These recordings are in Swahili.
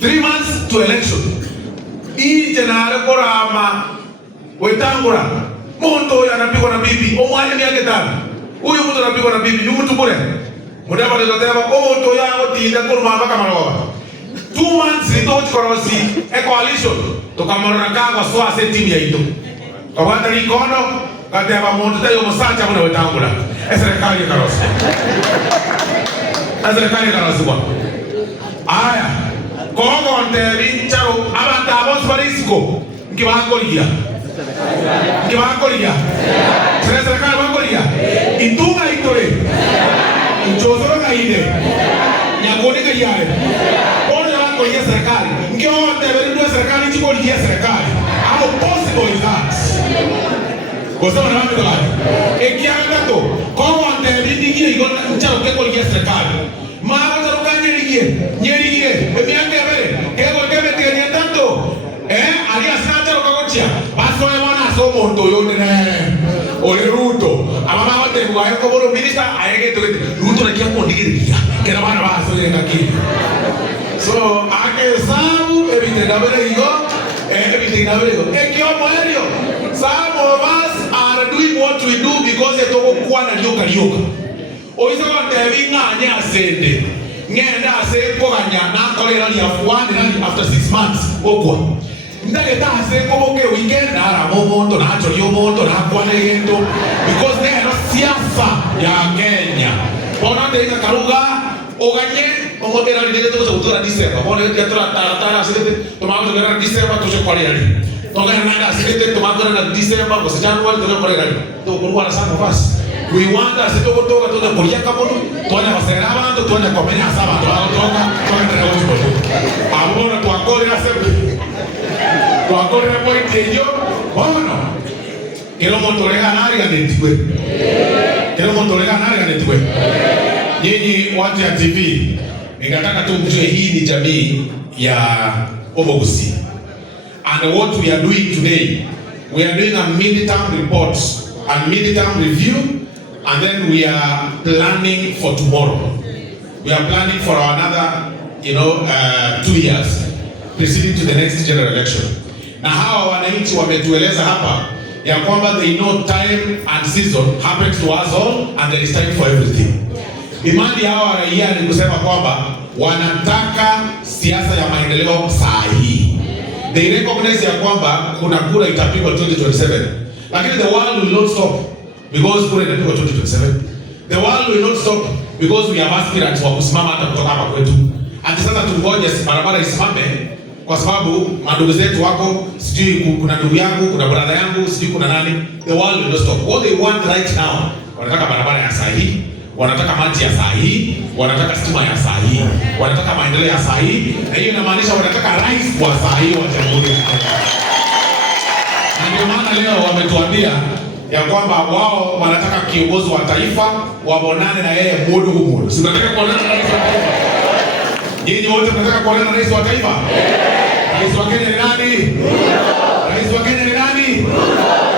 3 months to election. Hii jenare korama wetangura. Mondo yanapigwa na bibi. Omwani miaka 5. Huyu mtu anapigwa na bibi. Ni mtu bure. Mudaba ndio tena mondo yao tinda kuruma mpaka Malova. 2 months itochi korosi a coalition tukamorana kwa swase timu ya ito. Kwa wanda likono kateba mondo tayo musacha muna wetangura. Serikali ya karosi. Serikali ya karosi kwa. Aya. Kongo ntebi charo abanta abos barisiko. Ngibakolia. Ngibakolia. Serikali bakolia. Itunga itore. Nchozoro kaide. Nyakoni kayare. Ona bakolia serikali. Ngio ntebi ndio serikali chikolia serikali. How possible is that? Kwa sababu na mambo haya. Ekianga to. Kongo ntebi ndiye igona charo kekolia serikali. Mara nyerigie emianga ebere kego kebete ni tanto ali asata rokochia baso ebona so mondo yone ole ruto amama wote ngwaye ko bolo minister ayege to ruto na kiako ndigirikia kera bana baso yenga kile so ake sabu ebite dabere hiyo ebite dabere hiyo ekyo moerio some of us are doing what we do because etoko kwa na lyoka oizo kwa tevinga anya asende ngenda ase koganya na kolera ya fuani na after 6 months okwa ndage ta ase koboke weekend na ara momondo na acho yo mondo na kwa negendo because they no siasa ya Kenya bona de karuga oganye ogotera lidete to utora December bona ya tora asete tomando na December to se kwale ali toga na asete tomando na December ko se January to kwale ali to kulwa sana fast. We want us to go to the Koyaka Bono, Tona Serava, to Tona Comena Saba, Toga, I want to accord yourself to accord a point in you. Oh no, you don't want to reganari and it way. You don't want to reganari and it way. Yeni watch your TV. Nikataka tu mjue hii ni jamii ya Obogusi. And what we are doing today, we are doing a mid-term report and mid-term review. And then we are planning for tomorrow. We are planning for another, 2 years, preceding to the next general election. Na hawa wananchi wametueleza hapa ya kwamba they know time and season happens to us all and there is time for everything. Imani ya hawa raia ni kusema kwamba wanataka siasa ya maendeleo saa hii. They recognize ya kwamba kuna kura itapigwa 2027. Lakini the world will not stop. Because kule inapigwa 2027. The world will not stop because we have aspirants wa kusimama hata kutoka hapa kwetu. Ati sasa tungoje barabara isimame kwa sababu madugu zetu wako, sijui kuna ndugu yangu, kuna brother yangu, sijui kuna nani. The world will not stop. What they want right now, wanataka barabara ya saa hii, wanataka maji ya saa hii, wanataka stima ya saa hii, wanataka maendeleo ya saa hii. Na hiyo inamaanisha wanataka rais wa saa hii wa Jamhuri ya Kenya. Na ndio maana leo wametuambia ya kwamba wao wanataka kiongozi wa taifa waonane na yeye mudu mudu. Si tunataka kuonana na rais wa taifa? Nyinyi wote mnataka kuonana na rais wa taifa? Rais wa Kenya ni nani? Rais wa Kenya ni nani?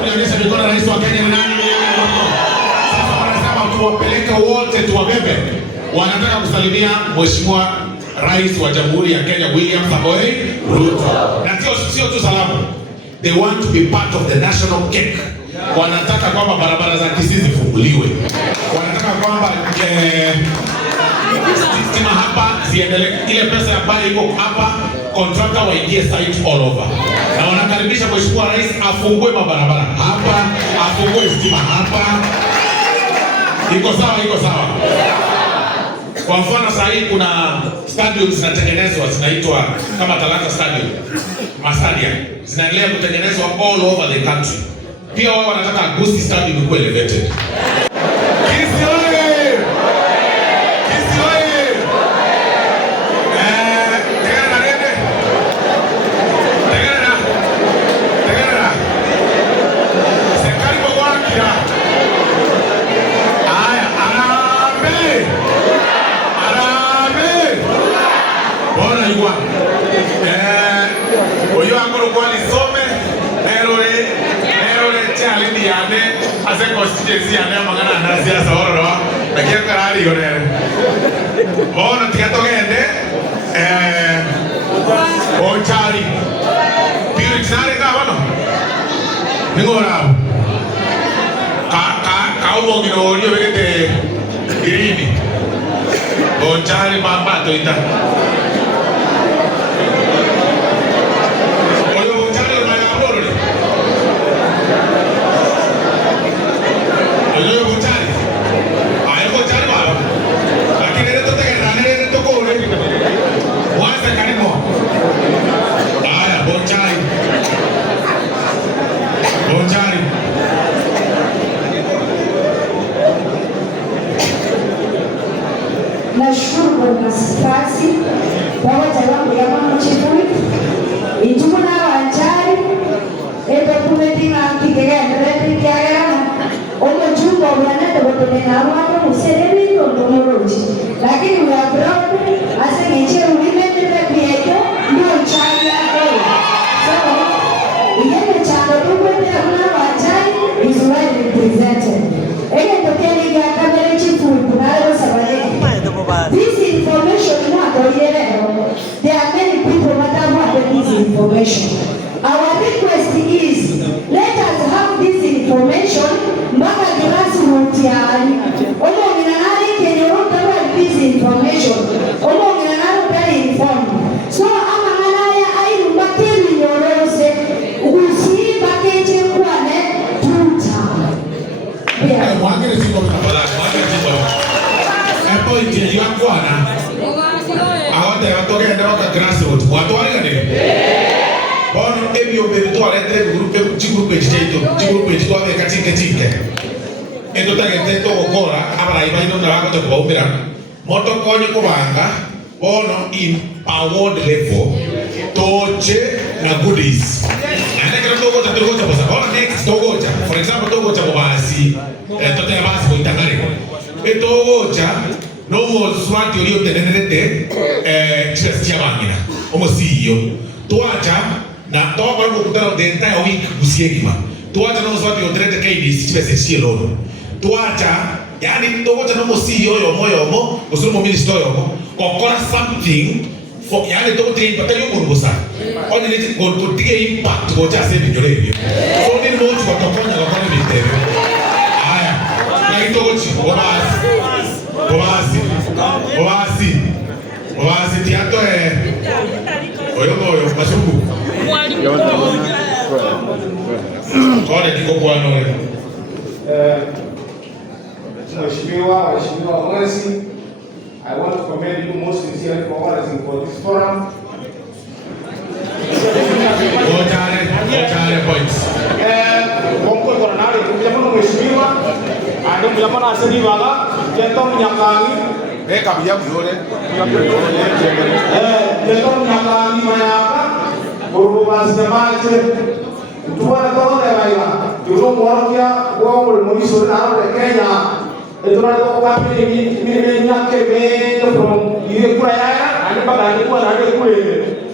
Tunaonyesha mikono, rais wa Kenya ni nani? Sasa wanasema tuwapeleke wote tuwabebe. Wanataka kusalimia Mheshimiwa Rais wa Jamhuri ya Kenya William Samoei Ruto. Na sio tu salamu. They want to be part of the national cake. Wanataka kwamba barabara za Kisii zifunguliwe. Wanataka kwamba stima hapa ziendelee, ile pesa ambayo iko hapa contractor waingie site all over. Na wanakaribisha Mheshimiwa Rais afungue mabarabara hapa, afungue stima hapa. Iko sawa. Kwa mfano sasa hii kuna stadiums zinatengenezwa zinaitwa kama Talanta Stadium. Stadium zinaendelea kutengenezwa all over the country. Pia wao wanataka Agosti Stadium ikuwe elevated. Kisii oye! Kisii oye! Tegana rende. Tegana. Serikali kwa kira. Aya, arambe. Bona igwa. Oyo akoro kwa lisome. Alindi yane ase constituency yane magana na siasa ororo lakini karali yone bona tikatogende Oyo vete Girini. Bonchari mamá toita. Oyo bonchari no hay amor. Oyo bonchari. Ay bonchari malo. Aquí le toca que rane le tocó le. What's the canimo? Ah, bonchari. Bonchari. Nashukuru kwa nafasi pamoja wangu ya mama chifui itumuna wanjari ebe kumetinga kikega ndrete kiagera omo jumbo wanade botena wano museremi ndomoroji lakini we are proud as a nation women that create no child so yeye chando kubete kuna wanjari is well represented ege tokeni ya kamera chifui kunalo sabale. This information, there are many people that have wanted this information. Our request is, let us have this information, mpaka grassroots yani. Omo minanari kenye rotawa this information. Omo minanari pia informed. So ama nganaya ayi mbakeli yorose, usi pakeje kwane tuta. Yeah. Wangere siko kwa hapo injili Bwana. Awate watoke ndio kwa grassroots. Watu wale ndio. Bono ebyo beto alete grupo chigrupo chito ave katinke. Ento tagete to okora abara ibaino na wako to kuombera. Moto konye kubanga bono in award level toche na goodies. Ane kero togocha bosa. Next togocha. For example togocha basi. Tote basi boitangare. Togocha no swati olio tenenete chestia bangina. Omo CEO. Toacha na toa kwa kukutana the entire week busiegima. Toacha no swati otrete KDC chipese chielo. Toacha yani togocha no CEO yo moyo usumo minister yo kokora something for yani togocha impata yo kurbusa. Oni niti kotige impact kocha sebe njorevyo. So ni mochi watokonya kwa mitero. Aya. Na itogochi Obasi tiato oyo mashuku kone kiko kwa nore Mheshimiwa Mwezi, I want to commend you most sincerely for organizing for this forum. Ojale points. Mongko koronari kujamu mheshimiwa, ando mjamana asili baga, jento mnyakani. Kabia mzore. Jento mnyakani mayaka, urubas demaje. Tuwana tono devaila. Juro morokia kuamul muisur naro de Kenya. Etuna to kapi mini nyake me from Kuraya, ando bagani kwa nade kule.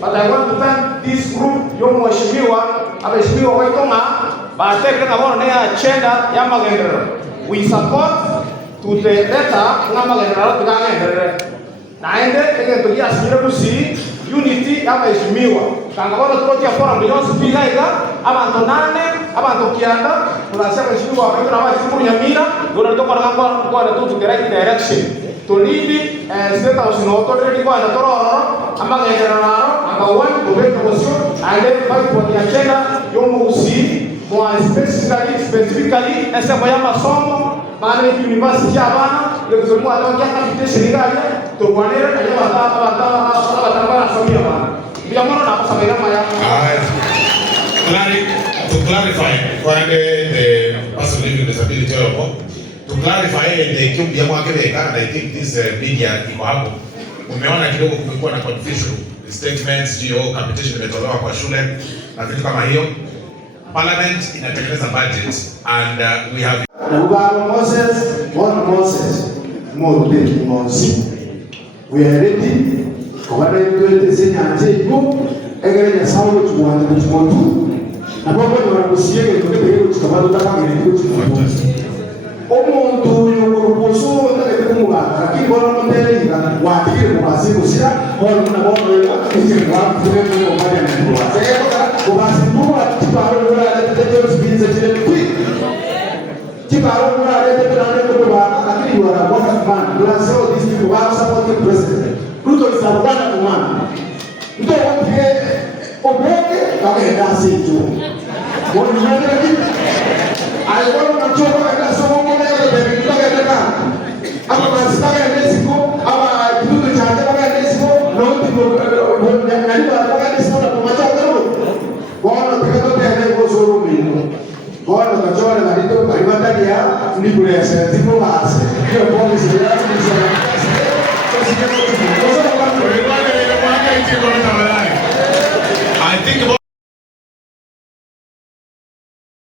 But I want to thank this group, young mheshimiwa, abeshimiwa waitonga, batekre ngabona ne agenda ya magendera. We support to the letter ngama magendera tukagendera. Naende ege tukia asira kusi unity ya mheshimiwa. Kangabona tukotia forum beyond spilaiga, abantu nane, abantu kianda, tunasema mheshimiwa wewe na watu kunyamira, ndio ndio kwa to the right direction. To lead state house no to ready kwa na toro amagendera naro number 1 to make position and then fight for the agenda yomusi more specifically ese moya masomo bale university abana le kuzomu atoka kama serikali to kwanera na bata samia bana bila mono na kusamira maya to clarify for the person living with disability to clarify the kiumbi ya mwake beka, and I think this media iko hapo. Umeona kidogo kumekuwa na confusion statements juu capitation imetolewa kwa shule na vitu kama hiyo. Parliament inatengeneza budget and we have Moses more big Moses. We are ready. Kwa nini tuweze go egere ya sawo tuwana tumondu na baba wanakusiege tukete tukabado tapanga ni kutu omuntu yokuruposo ndakekumuga lakini bora mtele watikire mubasi kusira bora muna bora ya kusikira kule kule mbaya na mubasi kubasi mbuga tiparo bora ya tetejo spinze tele quick tiparo bora ya tetejo people who are supporting president. Ruto is a wonderful man. You don't want to get okay, that's it too. What you want to do? I want to talk about someone who never been to the car. I'm going to start in Mexico. I'm going to charge in Mexico. No people will never go this one of my child. One of the other day was over me. One of the joy of the little Maria, Nicolas, Diplomas, your policy. I think about